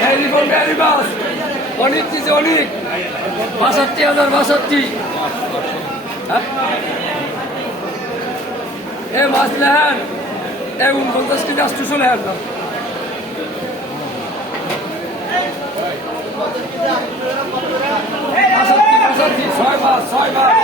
Dairy ফল dairy বাস অনেক কিছু অনেক। বাষট্টি হাজার বাষট্টি। হ্যাঁ? এ মাছ নেন এ উনপঞ্চাশ কেজি আসতে চলে আসলাম ছয় মাস ছয় মাস